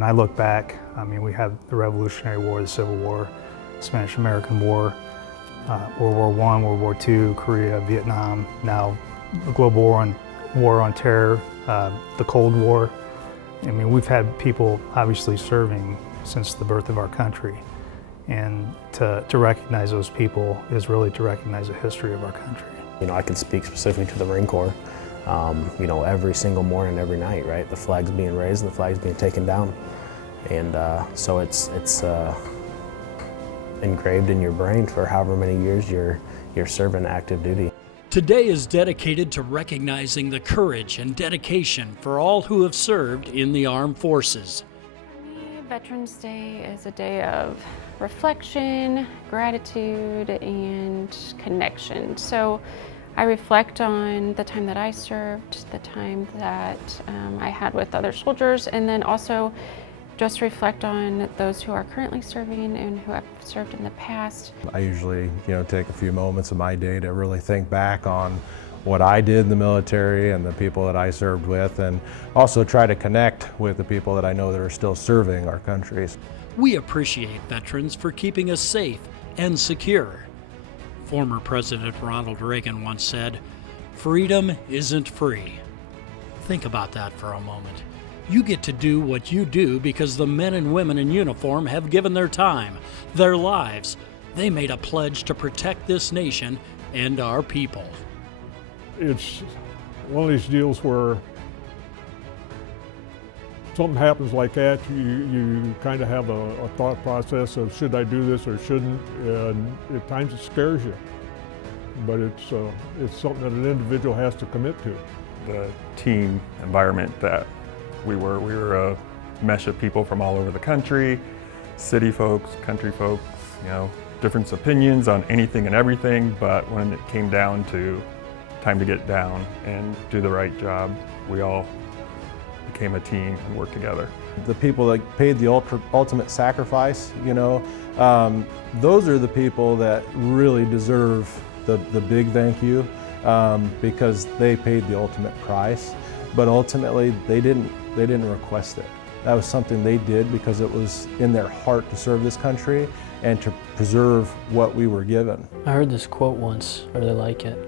when I look back, I mean, we have the Revolutionary War, the Civil War, Spanish-American War, World War I, World War II, Korea, Vietnam, now the global war on terror, the Cold War. I mean, we've had people obviously serving since the birth of our country. And to recognize those people is really to recognize the history of our country. You know, I can speak specifically to the Marine Corps. You know, every single morning, every night, right? The flag's being raised and the flag's being taken down. And so it's engraved in your brain for however many years you're serving active duty. Today is dedicated to recognizing the courage and dedication for all who have served in the armed forces. For me, Veterans Day is a day of reflection, gratitude, and connection. So I reflect on the time that I served, the time that I had with other soldiers, and then also just reflect on those who are currently serving and who have served in the past. I usually, take a few moments of my day to really think back on what I did in the military and the people that I served with, and also try to connect with the people that I know that are still serving our countries. We appreciate veterans for keeping us safe and secure. Former President Ronald Reagan once said, "Freedom isn't free." Think about that for a moment. You get to do what you do because the men and women in uniform have given their time, their lives. They made a pledge to protect this nation and our people. It's one of these deals where something happens like that, you kind of have a thought process of should I do this or shouldn't, and at times it scares you. But it's something that an individual has to commit to. The team environment that we were a mesh of people from all over the country, city folks, country folks, different opinions on anything and everything, but when it came down to time to get down and do the right job, we all became a team and worked together. The people that paid the ultimate sacrifice, those are the people that really deserve the big thank you, because they paid the ultimate price. But ultimately, they didn't request it. That was something they did because it was in their heart to serve this country and to preserve what we were given. I heard this quote once, I really like it.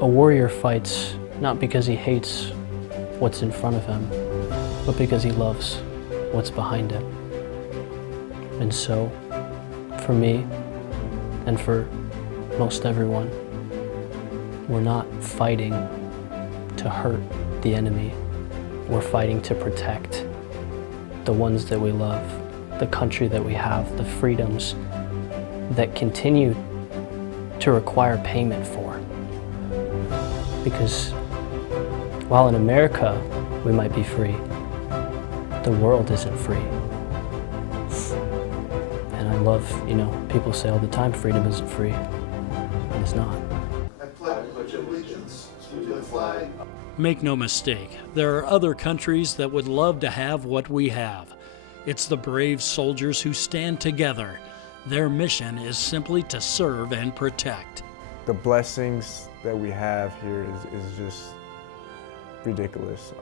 A warrior fights not because he hates what's in front of him, but because he loves what's behind him. And so, for me, and for most everyone, we're not fighting to hurt the enemy. We're fighting to protect the ones that we love, the country that we have, the freedoms that continue to require payment for. Because while in America we might be free, the world isn't free. And I love, people say all the time freedom isn't free, and it's not. I pledge allegiance to the flag. Make no mistake, there are other countries that would love to have what we have. It's the brave soldiers who stand together. Their mission is simply to serve and protect. The blessings that we have here is just ridiculous.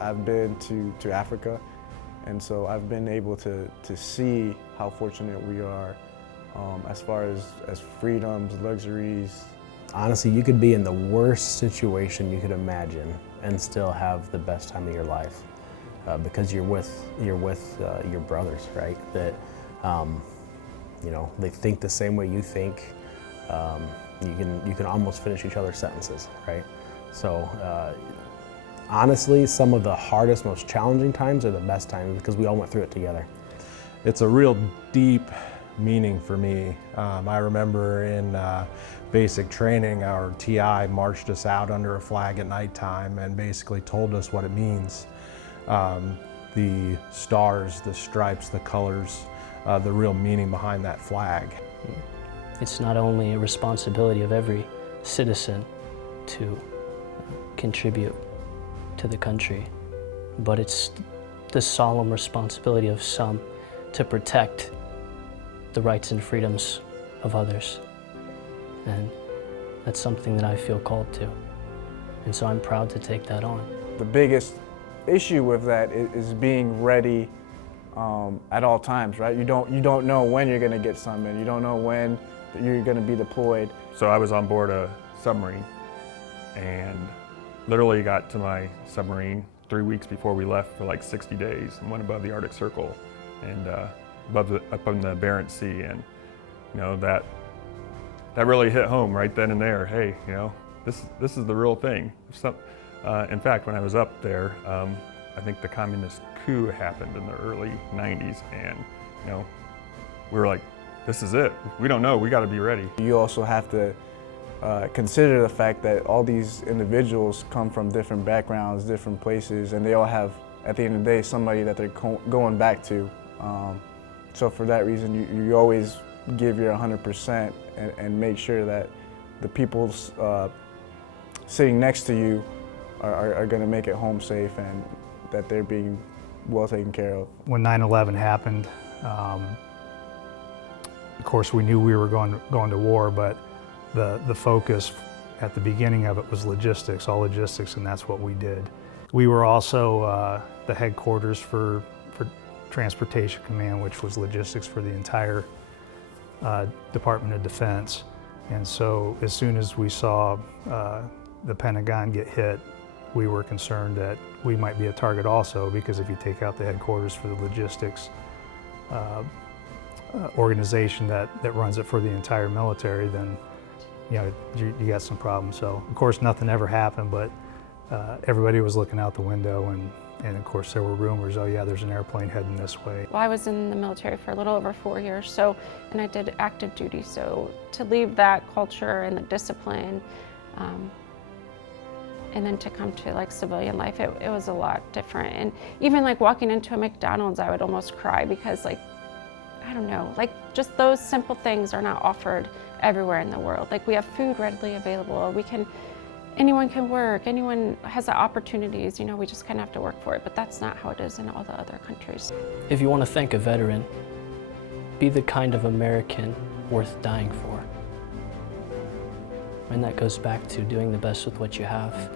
I've been to Africa, and so I've been able to see how fortunate we are as far as freedoms, luxuries. Honestly, you could be in the worst situation you could imagine and still have the best time of your life because you're with your brothers, right? That they think the same way you think. You can almost finish each other's sentences, right? So honestly, some of the hardest, most challenging times are the best times because we all went through it together. It's a real deep meaning for me. I remember in basic training, our TI marched us out under a flag at nighttime and basically told us what it means. The stars, the stripes, the colors, the real meaning behind that flag. It's not only a responsibility of every citizen to contribute to the country, but it's the solemn responsibility of some to protect the rights and freedoms of others. And that's something that I feel called to. And so I'm proud to take that on. The biggest issue with that is being ready at all times, right? You don't know when you're going to get summoned. You don't know when you're going to be deployed. So I was on board a submarine and literally got to my submarine 3 weeks before we left for like 60 days and went above the Arctic Circle and up in the Barents Sea, and you know that really hit home right then and there. Hey, you know, this is the real thing. In fact, when I was up there, I think the communist coup happened in the early 90s, and you know, we were like, this is it. We don't know. We got to be ready. You also have to consider the fact that all these individuals come from different backgrounds, different places, and they all have, at the end of the day, somebody that they're going back to. So for that reason, you always give your 100% and make sure that the people sitting next to you are going to make it home safe and that they're being well taken care of. When 9/11 happened, of course we knew we were going to war, but the focus at the beginning of it was logistics, all logistics, and that's what we did. We were also the headquarters for Transportation Command, which was logistics for the entire Department of Defense. And so as soon as we saw the Pentagon get hit, we were concerned that we might be a target also, because if you take out the headquarters for the logistics organization that runs it for the entire military, then you know you got some problems. So of course nothing ever happened, but everybody was looking out the window, and of course there were rumors, oh yeah, there's an airplane heading this way. Well, I was in the military for a little over 4 years, and I did active duty, so to leave that culture and the discipline, and then to come to like civilian life, it was a lot different. And even like walking into a McDonald's, I would almost cry, because like, I don't know, like just those simple things are not offered everywhere in the world. Like we have food readily available, anyone can work, anyone has the opportunities, you know, we just kind of have to work for it, but that's not how it is in all the other countries. If you want to thank a veteran, be the kind of American worth dying for. And that goes back to doing the best with what you have.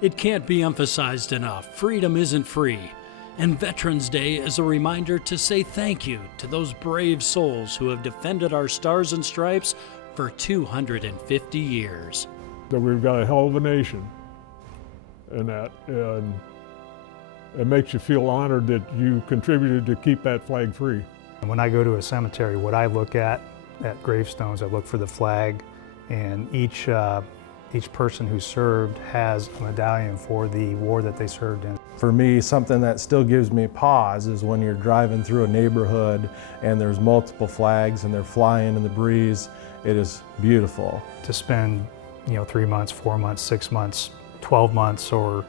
It can't be emphasized enough, freedom isn't free. And Veterans Day is a reminder to say thank you to those brave souls who have defended our stars and stripes for 250 years. So we've got a hell of a nation in that, and it makes you feel honored that you contributed to keep that flag free. And when I go to a cemetery, what I look at gravestones, I look for the flag, and each person who served has a medallion for the war that they served in. For me, something that still gives me pause is when you're driving through a neighborhood and there's multiple flags and they're flying in the breeze. It is beautiful. To spend 3 months, 4 months, 6 months, 12 months, or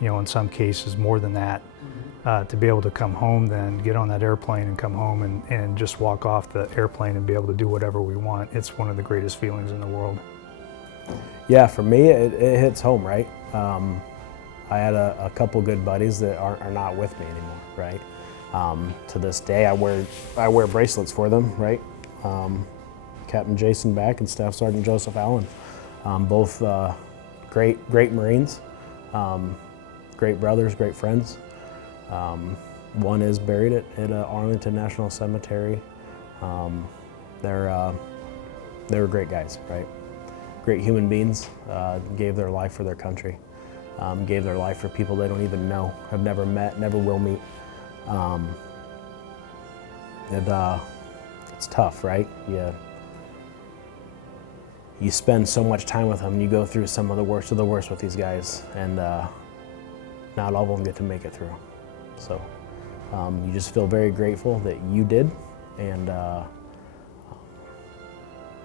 in some cases more than that, to be able to come home, then get on that airplane and come home and just walk off the airplane and be able to do whatever we want. It's one of the greatest feelings in the world. Yeah, for me, it hits home, right? I had a couple good buddies that are not with me anymore, right? To this day, I wear bracelets for them, right? Captain Jason Back and Staff Sergeant Joseph Allen, both great Marines, great brothers, great friends. One is buried at Arlington National Cemetery. They were great guys, right? Great human beings, gave their life for their country, gave their life for people they don't even know, have never met, never will meet. It's tough, right? You spend so much time with them, you go through some of the worst with these guys, and not all of them get to make it through. So you just feel very grateful that you did, and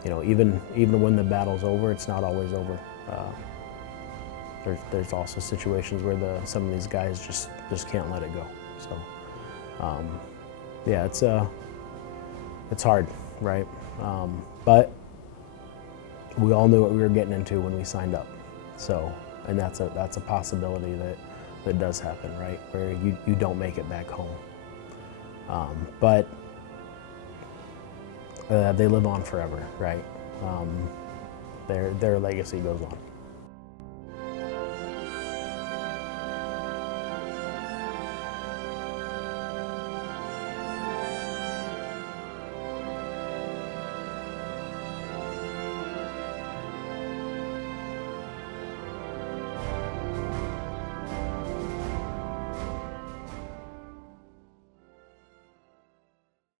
even when the battle's over, it's not always over. There's also situations where some of these guys just can't let it go. So yeah, it's hard, right? But we all knew what we were getting into when we signed up. So, and that's a possibility that does happen, right? Where you don't make it back home. But they live on forever, right? Their legacy goes on.